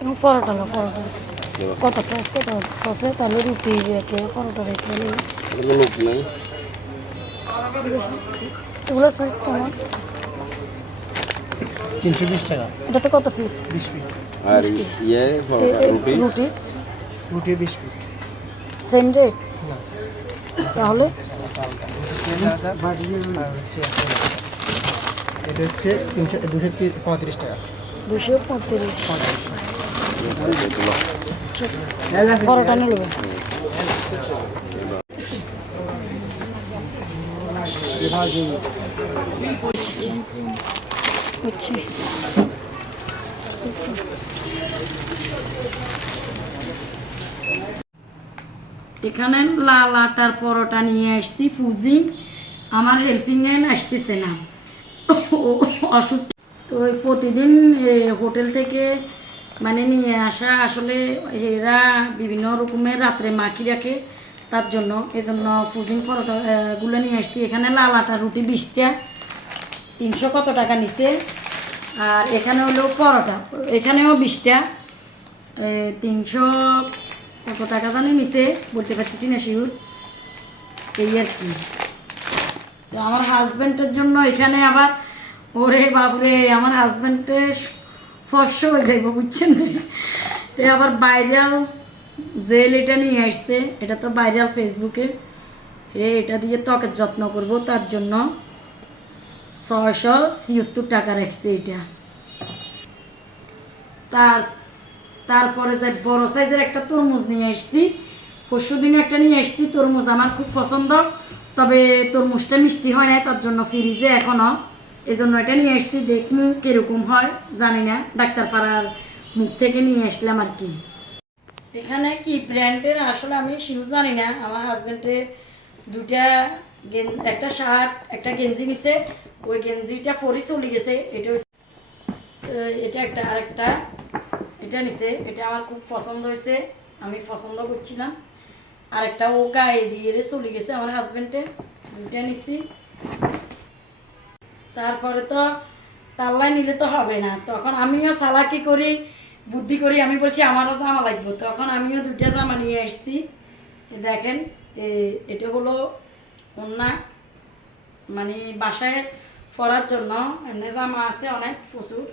এবং পরোটা না পরোটা কত প্রাইস কত সসে তাহলে রুটি রেখে পরোটা রেখে নিয়ে এগুলো নোট নাই। এগুলোর প্রাইস কেমন? 320 টাকা। এটাতে কত পিস? 20 পিস। আর ইয়ে পরোটা রুটি রুটি রুটি 20 পিস। সেম রেট না, তাহলে আর হচ্ছে এটা হচ্ছে 235 টাকা। 235 পরোটা নিয়ে নেবে। হচ্ছে এখানে লাল আটার পরোটা নিয়ে আসছি ফুজি আমার হেল্পিং হ্যান্ড আসতেছে না ও অসুস্থ তো ওই প্রতিদিন হোটেল থেকে মানে নিয়ে আসা আসলে এরা বিভিন্ন রকমের রাত্রে মাখি রাখে তার জন্য এজন্য ফুজিং পরোটা গুলো নিয়ে আসছি। এখানে লাল আটা রুটি 20টা 300 কত টাকা নিছে। আর এখানে হলো পরোটা এখানেও 20টা 300 কত টাকা জানি নিছে বলতে পারতেছি না শিওর। এই আর কি। তো আমার হাজব্যান্ডের জন্য এখানে আবার ওরে বাবরে আমার হাজব্যান্ডের ফর্স হয়ে যাইব বুঝছেন এ আবার ভাইরাল জেল এটা নিয়ে আসছে। এটা তো ভাইরাল ফেসবুকে এটা দিয়ে ত্বকের যত্ন করব তার জন্য 676 টাকা রাখছে এটা। তারপরে যে বড় সাইজের একটা তরমুজ নিয়ে আসছি পরশু দিনে একটা নিয়ে আসছি তরমুজ আমার খুব পছন্দ তবে তরমুজটা মিষ্টি হয় না তার জন্য ফ্রিজে এখনও এই জন্য এটা নিয়ে আসছি দেখমু কীরকম হয় জানি না ডাক্তারপাড়ার মুখ থেকে নিয়ে আসলাম আর কি। এখানে কি ব্র্যান্ডের আসলে আমি শিউ জানি না। আমার হাজব্যান্ডে দুটা একটা শার্ট একটা গেঞ্জি নিছে ওই গেঞ্জিটা পরে চলে গেছে এটা একটা আরেকটা এটা নিছে এটা আমার খুব পছন্দ হয়েছে আমি পছন্দ করছিলাম। আরেকটা ও গায়ে দিয়ে চলে গেছে আমার হাজব্যান্ডে দুইটা নিছি। তারপরে তো তাল্লাই নিলে তো হবে না তখন আমিও চালাকি করি বুদ্ধি করি আমি বলছি আমারও জামা লাগবে তখন আমিও দুইটা জামা নিয়ে আসছি। দেখেন এটা হলো ওন্না মানে বাসায় পরার জন্য এমনি জামা আছে অনেক প্রচুর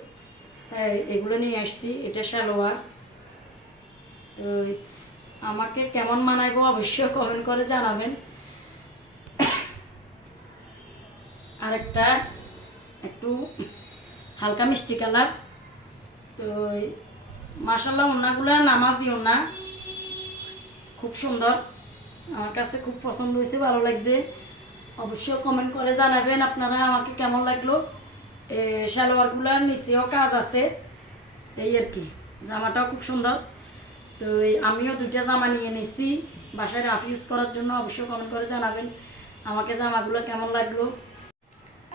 এগুলো নিয়ে আসছি। এটা সালোয়ার আমাকে কেমন মানাইবো অবশ্যই কমেন্ট করে জানাবেন। আরেকটা একটু হালকা মিষ্টি কালার তো মাশাল্লাহ ওনাগুলো নামাজি ওনা খুব সুন্দর আমার কাছে খুব পছন্দ হয়েছে ভালো লাগছে অবশ্যই কমেন্ট করে জানাবেন আপনারা আমাকে কেমন লাগলো। সালোয়ারগুলোর নিচেও কাজ আছে এই আর কি। জামাটাও খুব সুন্দর তো আমিও দুইটা জামা নিয়ে নিচ্ছি বাসায় রাফ ইউজ করার জন্য অবশ্যই কমেন্ট করে জানাবেন আমাকে জামাগুলো কেমন লাগলো।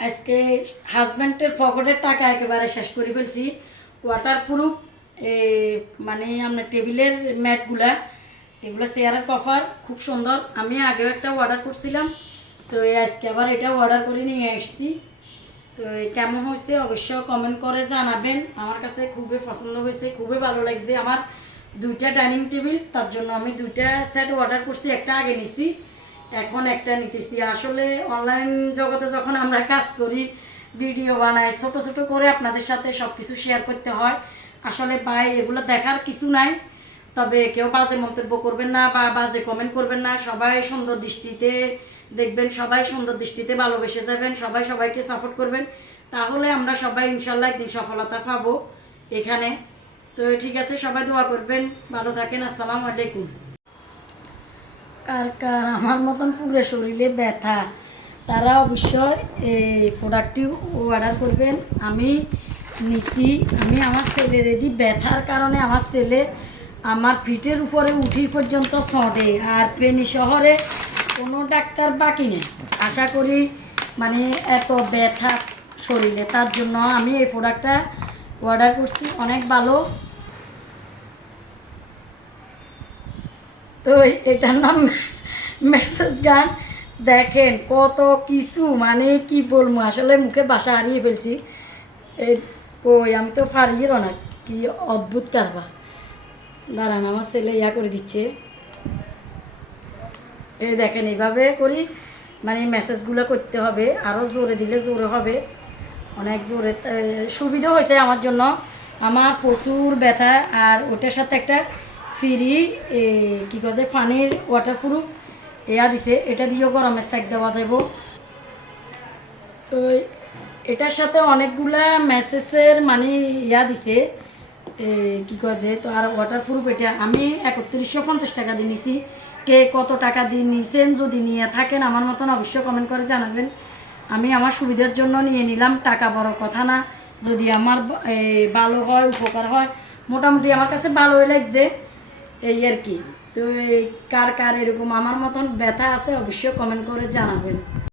আজকে হাজব্যান্ডের পকেটের টাকা একেবারে শেষ করে ফেলছি। ওয়াটারপ্রুফ মানে আপনার টেবিলের ম্যাটগুলা এগুলো চেয়ারের কভার খুব সুন্দর আমি আগেও একটা অর্ডার করছিলাম তো আজকে আবার এটা অর্ডার করে নিয়ে আসছি। তো কেমন হয়েছে অবশ্যই কমেন্ট করে জানাবেন আমার কাছে খুবই পছন্দ হয়েছে খুবই ভালো লাগছে। আমার দুইটা ডাইনিং টেবিল তার জন্য আমি দুইটা সেট অর্ডার করছি একটা আগে নিছি এখন একটা নিতেছি। আসলে অনলাইন জগতে যখন আমরা কাজ করি ভিডিও বানাই ছোট ছোট করে আপনাদের সাথে সব কিছু শেয়ার করতে হয় আসলে ভাই এগুলো দেখার কিছু নাই। তবে কেউ বাজে মন্তব্য করবেন না বা বাজে কমেন্ট করবেন না সবাই সুন্দর দৃষ্টিতে দেখবেন সবাই সুন্দর দৃষ্টিতে ভালোবেসে যাবেন সবাই সবাইকে সাপোর্ট করবেন তাহলে আমরা সবাই ইনশাল্লাহ একদিন সফলতা পাবো এখানে। তো ঠিক আছে সবাই দোয়া করবেন ভালো থাকেন আসসালামু আলাইকুম। কার কার আমার মতন পুরো শরীরে ব্যথা তারা অবশ্যই এই প্রোডাক্টটি অর্ডার করবেন। আমি নিচ্ছি আমি আমার ছেলের এদি ব্যথার কারণে আমার ছেলে আমার ফিটের উপরে উঠি পর্যন্ত সঁদে আর পেনি শহরে কোনো ডাক্তার বাকি নেই আশা করি মানে এত ব্যথা শরীরে তার জন্য আমি এই প্রোডাক্টটা অর্ডার করছি অনেক ভালো। তো এটার নাম মেসেজ গান দেখেন কত কিছু মানে কি বলবো আসলে মুখে বাসা হারিয়ে ফেলছি। এই কই আমি তো পারিও না কি অদ্ভুত কারবার। দাঁড়ান আমার ছেলে ইয়া করে দিচ্ছে। এই দেখেন এইভাবে করি, মানে মেসেজগুলো করতে হবে, আরও জোরে দিলে জোরে হবে, অনেক জোরে। সুবিধা হয়েছে আমার জন্য, আমার প্রচুর ব্যথা। আর ওটার সাথে একটা ফ্রি কী কাজে পানির ওয়াটারপ্রুফ ইয়া দিছে, এটা দিয়েও গরমের সেক দেওয়া যাব। তো এটার সাথে অনেকগুলা মেসেজের মানে ইয়া দিছে কী কাজে। তো আর ওয়াটারপ্রুফ এটা আমি 3150 টাকা দিয়ে নিছি। কে কত টাকা দিয়ে নিছেন, যদি নিয়ে থাকেন আমার মতন অবশ্যই কমেন্ট করে জানাবেন। আমি আমার সুবিধার জন্য নিয়ে নিলাম, টাকা বড় কথা না। যদি আমার ভালো হয়, উপকার হয়, মোটামুটি আমার কাছে ভালোই লাগছে এই আর কি। তো কার কার এরকম আমার মতন ব্যথা আছে অবশ্যই কমেন্ট করে জানাবেন।